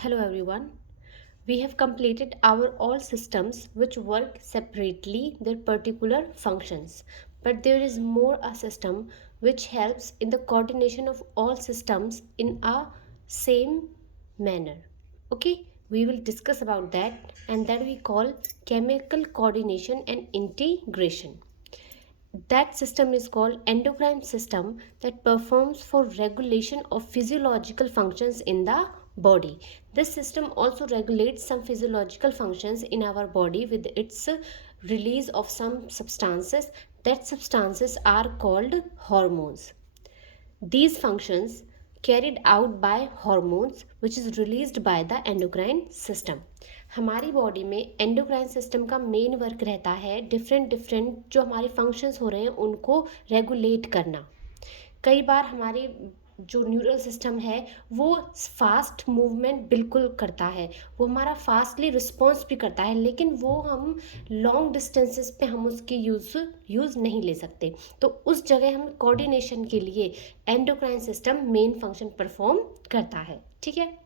Hello everyone. We have completed our all systems which work separately their particular functions. But there is more a system which helps in the coordination of all systems in a same manner. Okay, we will discuss about that and that we call chemical coordination and integration. That system is called endocrine system that performs for regulation of physiological functions in the body. This system also regulates some physiological functions in our body with its release of some substances. That substances are called hormones. These functions carried out by hormones which is released by the endocrine system. हमारी body में endocrine system का main work रहता है different different जो हमारे functions हो रहे हैं उनको रेगुलेट करना. कई बार हमारे जो न्यूरल सिस्टम है वो फास्ट मूवमेंट बिल्कुल करता है, वो हमारा फास्टली रिस्पॉन्स भी करता है, लेकिन वो हम लॉन्ग डिस्टेंसेस पे हम उसकी यूज़ नहीं ले सकते. तो उस जगह हम कोऑर्डिनेशन के लिए endocrine system main function perform करता है. ठीक है.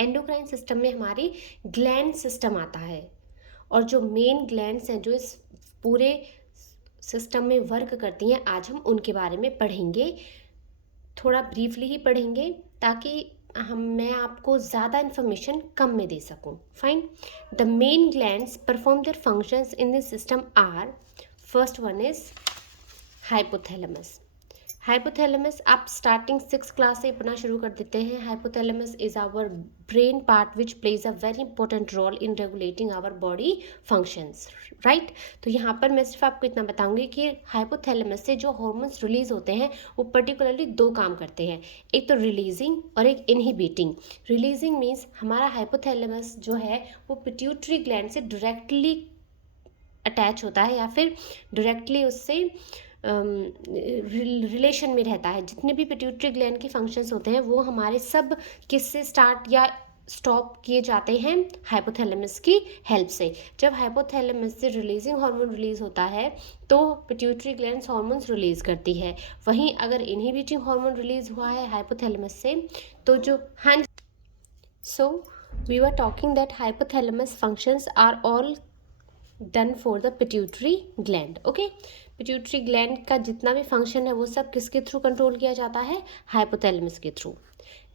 एंडोक्राइन सिस्टम में हमारी ग्लैंड सिस्टम आता है और जो मेन ग्लैंड्स हैं जो इस पूरे सिस्टम में वर्क करती हैं आज हम उनके बारे में पढ़ेंगे. थोड़ा ब्रीफली ही पढ़ेंगे ताकि मैं आपको ज़्यादा इन्फॉर्मेशन कम में दे सकूं. Fine. The main glands perform their functions in this system are. First one is hypothalamus. Hypothalamus आप स्टार्टिंग 6th क्लास से पढ़ना शुरू कर देते हैं. Hypothalamus is our brain part which plays a very important role in regulating our body functions. Right. तो यहाँ पर मैं सिर्फ आपको इतना बताऊंगी कि हाइपोथैलेमस से जो हॉर्मोन्स रिलीज होते हैं वो पर्टिकुलरली दो काम करते हैं. एक तो रिलीजिंग और एक इनहिबिटिंग. रिलीजिंग मीन्स हमारा हाइपोथैलेमस जो है वो पिट्यूटरी ग्लैंड से डायरेक्टली अटैच होता है या फिर डायरेक्टली उससे रिलेशन में रहता है. जितने भी पिट्यूटरी ग्लैंड के फंक्शंस होते हैं वो हमारे सब किससे स्टार्ट या स्टॉप किए जाते हैं हाइपोथैलेमस की हेल्प से. जब हाइपोथैलेमस से रिलीजिंग हार्मोन रिलीज होता है तो पिट्यूटरी ग्लैंड्स हार्मोन्स रिलीज करती है. वहीं अगर इनहिबिटिंग हार्मोन रिलीज हुआ है हाइपोथैलेमस से तो जो हाँ. So we were talking that hypothalamus functions are all done for the pituitary gland. Okay. Pituitary gland का जितना भी फंक्शन है वो सब किसके थ्रू कंट्रोल किया जाता है? हाइपोथैलेमस के थ्रू.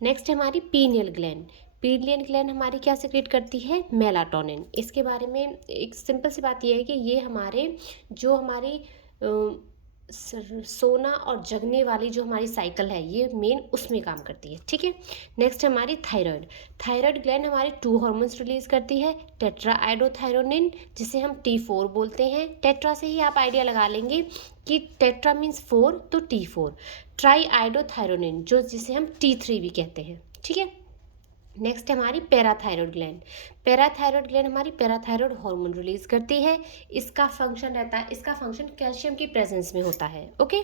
नेक्स्ट है हमारी पीनियल ग्लैंड. पीनियल ग्लैंड हमारी क्या सिक्रेट करती है? मेलाटोनिन. इसके बारे में एक सिंपल सी बात यह है कि ये हमारे जो हमारी सोना और जगने वाली जो हमारी साइकिल है ये मेन उसमें काम करती है. ठीक है. नेक्स्ट हमारी थायराइड. थायराइड ग्लैंड हमारी 2 हार्मोन्स रिलीज करती है. टेट्रा आइडोथायरोनिन जिसे हम T4 बोलते हैं. टेट्रा से ही आप आइडिया लगा लेंगे कि टेट्रा मीन्स 4 तो T4. ट्राई आइडोथायरोनिन जो जिसे हम T3 भी कहते हैं. ठीक है. नेक्स्ट है हमारी पैराथायरॉयड ग्लैंड. पैराथायरॉयड ग्लैंड हमारी पैराथायरॉयड हार्मोन रिलीज करती है. इसका फंक्शन रहता है, इसका फंक्शन कैल्शियम की प्रेजेंस में होता है. ओके.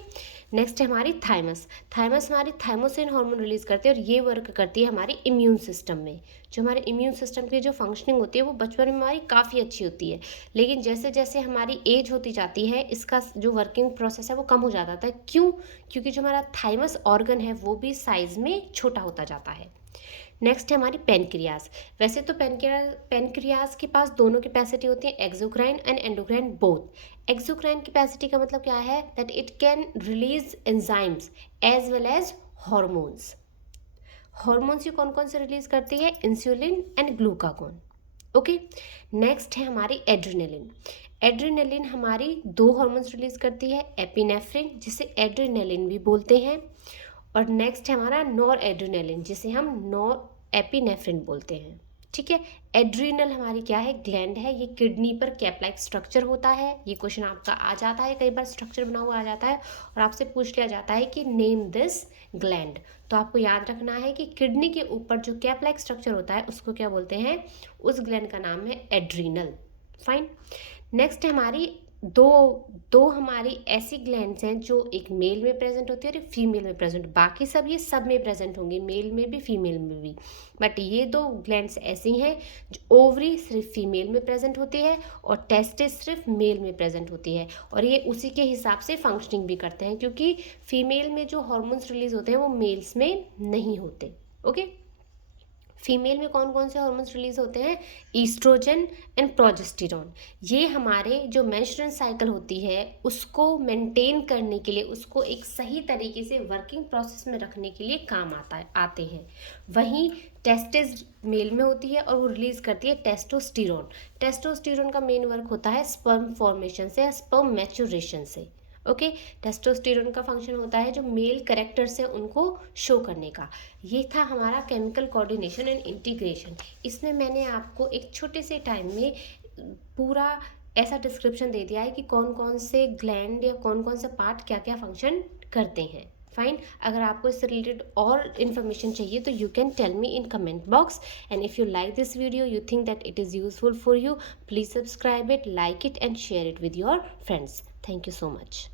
नेक्स्ट है हमारी थाइमस. थाइमस हमारी थाइमोसिन हार्मोन रिलीज करती है और ये वर्क करती है हमारी इम्यून सिस्टम में. जो हमारे इम्यून सिस्टम की जो फंक्शनिंग होती है वो बचपन में हमारी काफ़ी अच्छी होती है, लेकिन जैसे जैसे हमारी एज होती जाती है इसका जो वर्किंग प्रोसेस है वो कम हो जाता है. क्यों? क्योंकि जो हमारा थाइमस ऑर्गन है वो भी साइज में छोटा होता जाता है. नेक्स्ट है हमारी पेनक्रियाज. वैसे तो पेनक्रियाज के पास दोनों कैपेसिटी होती है, exocrine and endocrine both. Exocrine capacity का मतलब क्या है? That it can release enzymes as well as hormones. Hormones ये कौन कौन से रिलीज करती है? Insulin and glucagon. Okay. Next है हमारी एड्रेनलिन. एड्रेनलिन हमारी 2 हार्मोन्स रिलीज करती है. एपिनेफ्रिन जिसे एड्रेनलिन भी बोलते हैं और नेक्स्ट है हमारा नॉर एड्रेनलिन जिसे हम नॉर एपिनेफ्रिन बोलते हैं. ठीक है. एड्रीनल हमारी क्या है? ग्लैंड है. ये किडनी पर कैप लाइक स्ट्रक्चर होता है. ये क्वेश्चन आपका आ जाता है, कई बार स्ट्रक्चर बना हुआ आ जाता है और आपसे पूछ लिया जाता है कि नेम दिस ग्लैंड. तो आपको याद रखना है कि किडनी के ऊपर जो कैप लाइक स्ट्रक्चर होता है उसको क्या बोलते हैं? उस ग्लैंड का नाम है एड्रीनल. फाइन. नेक्स्ट है हमारी दो हमारी ऐसी ग्लैंड्स हैं जो एक मेल में प्रेजेंट होती है और एक फीमेल में प्रेजेंट. बाकी सब ये सब में प्रेजेंट होंगे, मेल में भी फीमेल में भी, बट ये 2 ग्लैंड्स ऐसी हैं जो ओवरी सिर्फ फीमेल में प्रेजेंट होती है और टेस्टिस सिर्फ मेल में प्रेजेंट होती है. और ये उसी के हिसाब से फंक्शनिंग भी करते हैं क्योंकि फीमेल में जो हॉर्मोन्स रिलीज होते हैं वो मेल्स में नहीं होते. ओके. फीमेल में कौन कौन से हार्मोन्स रिलीज होते हैं? Oestrogen and progesterone. ये हमारे जो मेंस्ट्रुअल साइकिल होती है उसको मेंटेन करने के लिए, उसको एक सही तरीके से वर्किंग प्रोसेस में रखने के लिए काम आते हैं। वहीं टेस्टिस मेल में होती है और वो रिलीज करती है टेस्टोस्टेरोन। टेस्टोस्टेरोन का मेन वर्क होता है स्पर्म फॉर्मेशन से या स्पर्म मैच्योरेशन से। ओके, टेस्टोस्टेरोन का फंक्शन होता है जो मेल कैरेक्टर्स है उनको शो करने का। ये था हमारा केमिकल कोऑर्डिनेशन एंड इंटीग्रेशन। इसमें मैंने आपको एक छोटे से टाइम में पूरा ऐसा डिस्क्रिप्शन दे दिया है कि कौन कौन से ग्लैंड या कौन कौन सा पार्ट क्या क्या फंक्शन करते हैं। फाइन, अगर आपको इससे रिलेटेड और इन्फॉर्मेशन चाहिए तो you can tell me in comment box. And if you like this video, you think that it is useful for you, please subscribe it, like it and share it with your friends. Thank you so much.